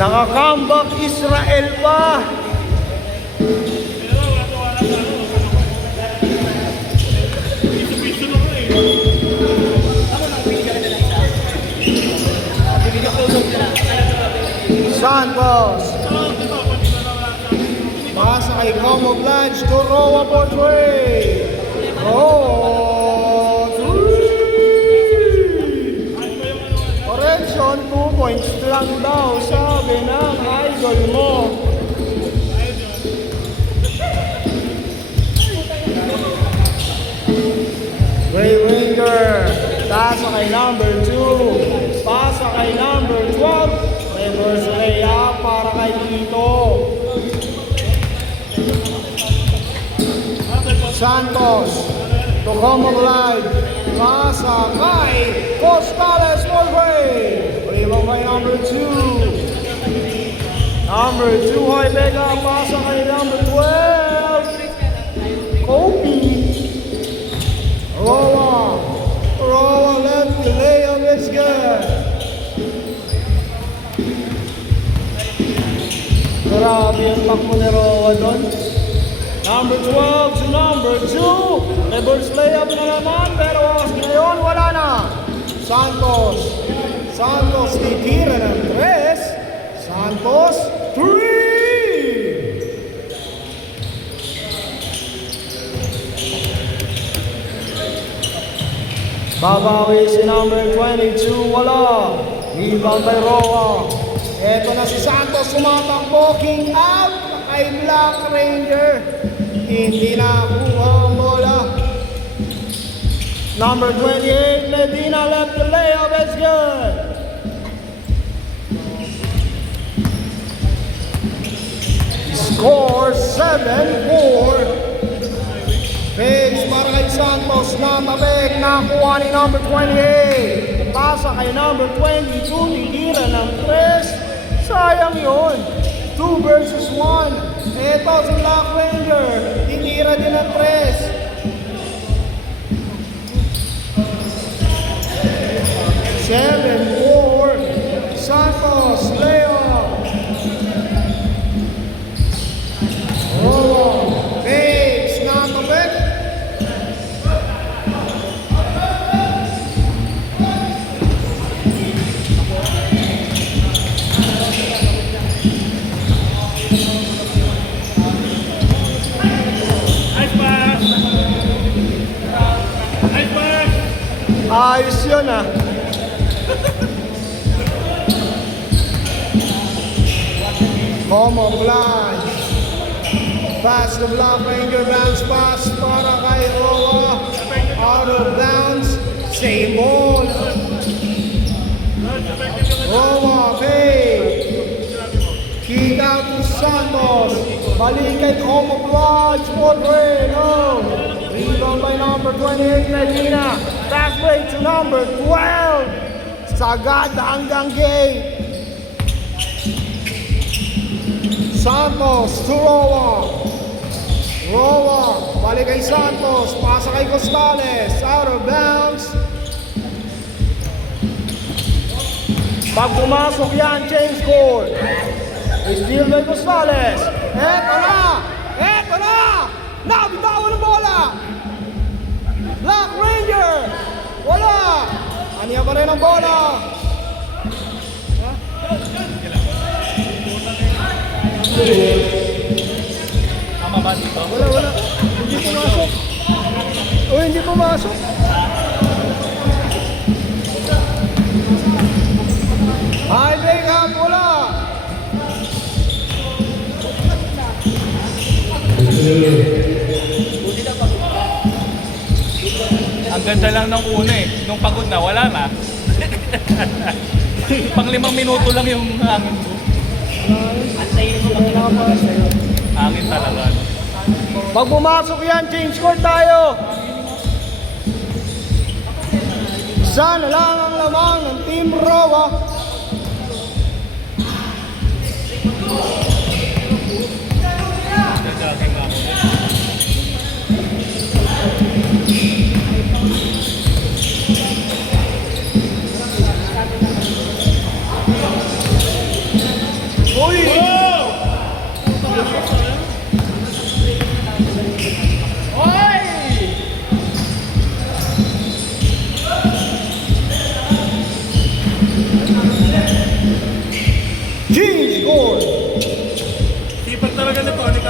Naka-comeback Israel pa. Santos. Pasa kay Como Blanche to Roa Portray. Oh, 3. Correction, 2 points lang daw, sabi ng idol mo. Ray Winger. Pasa kay number 2. Pasa kay number 12. Reverse layup para kay Tito. Santos to Como Live. Pasa kay Costales Morway. Rebound by number 2. Number 2 Hoy Vega. Pasa kay number 12. Kobe. Roa left the layup is good. Grabe yung takbo ni Roa doon. Number 12 to number 2. Reverse layup na naman, pero ngayon wala na. Santos titira ng 3. Santos 3. Babawi si number 22, wala. Rebound by Roa. Eto na si Santos, sumatakbo, king out kay Black Ranger. Hindi na kuha ang bola. Number 28, Medina left the layup, it's good. Score 7-4. Page para kay Santos, natabik, nakuha ni number 28. Pasa kay number 22, titira ng 3. Sayang yun. 2 versus 1. Ito si Black Ranger, titira din ng 3. 7-4. Santos, layup. Page, natabik. Ayos yun ah. Como Blanche. Pass the Black Ranger, bounce pass para kay Roa. Out of bounds. Same ball. Roa, hey. Kick out to Santos. Balik kay Como Blanche. Portray, no. Rebound by number 28, Medina. Pass play to number 12. Sagad hanggang gate. Santos to Roa. Balik kay Santos. Pasa kay Costales. Out of bounds. Pag pumasok yan, change score. Steal by Costales. Eto na! Nabitawan ang bola! Black Ranger! Wala! Aniya pa rin ang bola! Tama ba dito? Wala. Hindi pumasok. High break up, wala! Ang ganda lang ng una eh. Nung pagod na, wala na. Pang 5 minuto lang yung hangin mo. Hangin talaga. Pag pumasok yan, change score tayo. Isa na lang ang lamang ng Team Roa.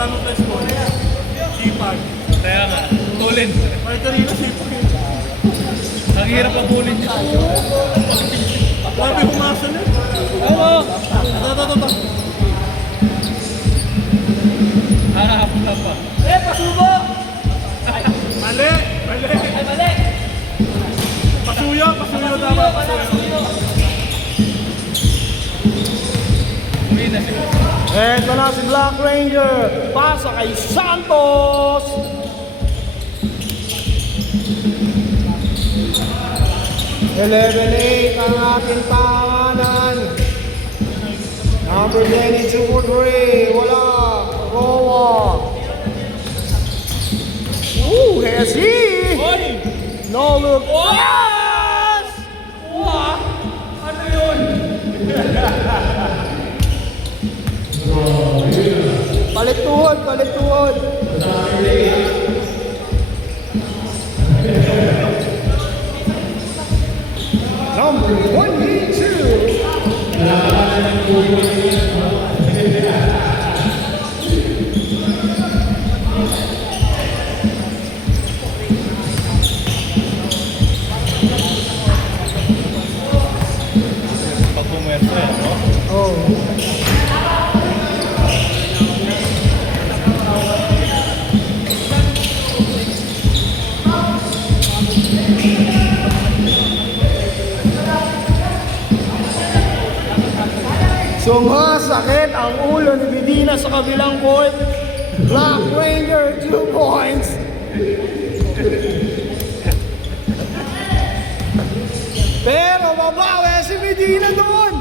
Magkano test mo? Sipag. Kaya nga, tulin. Ay, kanina sipag eh. Ang hirap pabulin niya. Grabe, humasa na. Oo. Ito. Hahapon lang pa. Mali. Pasuyo dapat. Pasuyo. Uwi na siya. Eto na si Black Ranger. Pasa kay Santos. (11-8) ang ating tahanan. Number 22 for 3. Wala. Roa. Here's he. No look. Yes! Ano yun? Palit-tuhod. Number 22. Pag pumerso yan, no? Oh. Sumasakit ang ulo ni Medina sa kabilang court. Black Ranger, 2 points. Pero mabawi si Medina doon.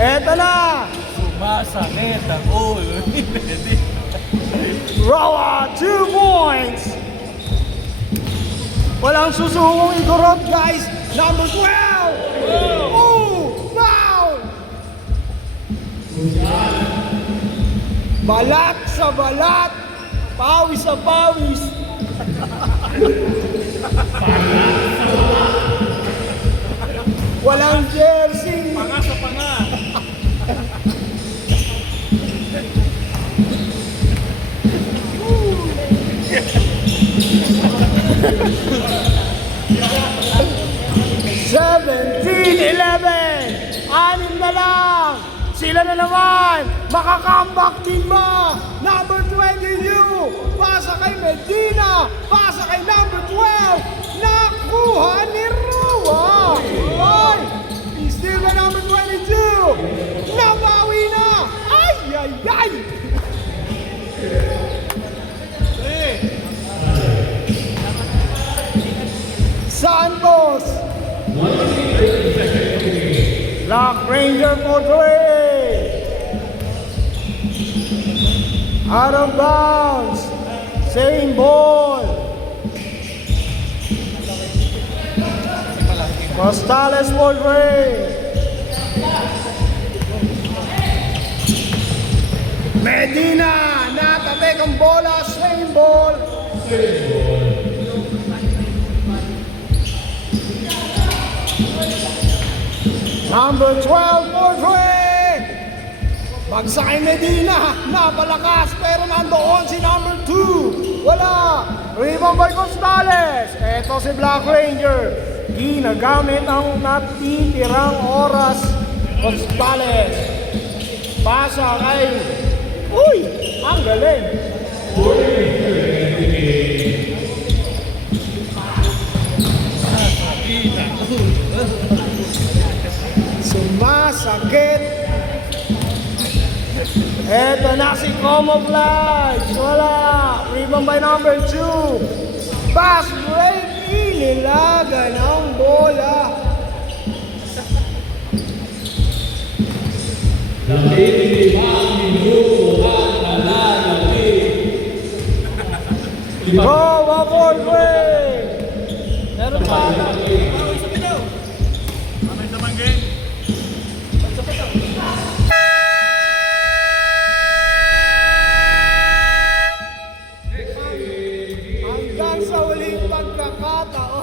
Eto na. Sumasakit ang ulo ni Medina. Roa, 2 points. Walang susubong igorot, guys. Number 12. Ooh, foul. Balat sa balat. Pawis sa pawis. Walang jersey. Panga sa panga. Anim na lang. Sila na naman. Makakambak din ba? Number 22. Pasa kay Medina. Pasa kay number 12. Nakuha ni Rua. Oy! Still by number 22. Nabawi na. Ay, ay, ay. Santos. Black Ranger for 3. Out of bounds. Same ball. Costales for 3. Medina, natabek ang bola. Same ball. Number 12 for 3. Bagsak kay Medina, napalakas pero nandoon si number 2. Wala. Rebound by Costales. Eto si Black Ranger. Ginagamit ang natitirang oras. Costales. Pasa kay... Uy! Ang galing. Sumasakit. Eto na si Camouflage. Wala. Rebound by number 2. Pass break. Inilaga ng bola. Go, for break. Meron pa. Hanggang sa uling pagkakataon.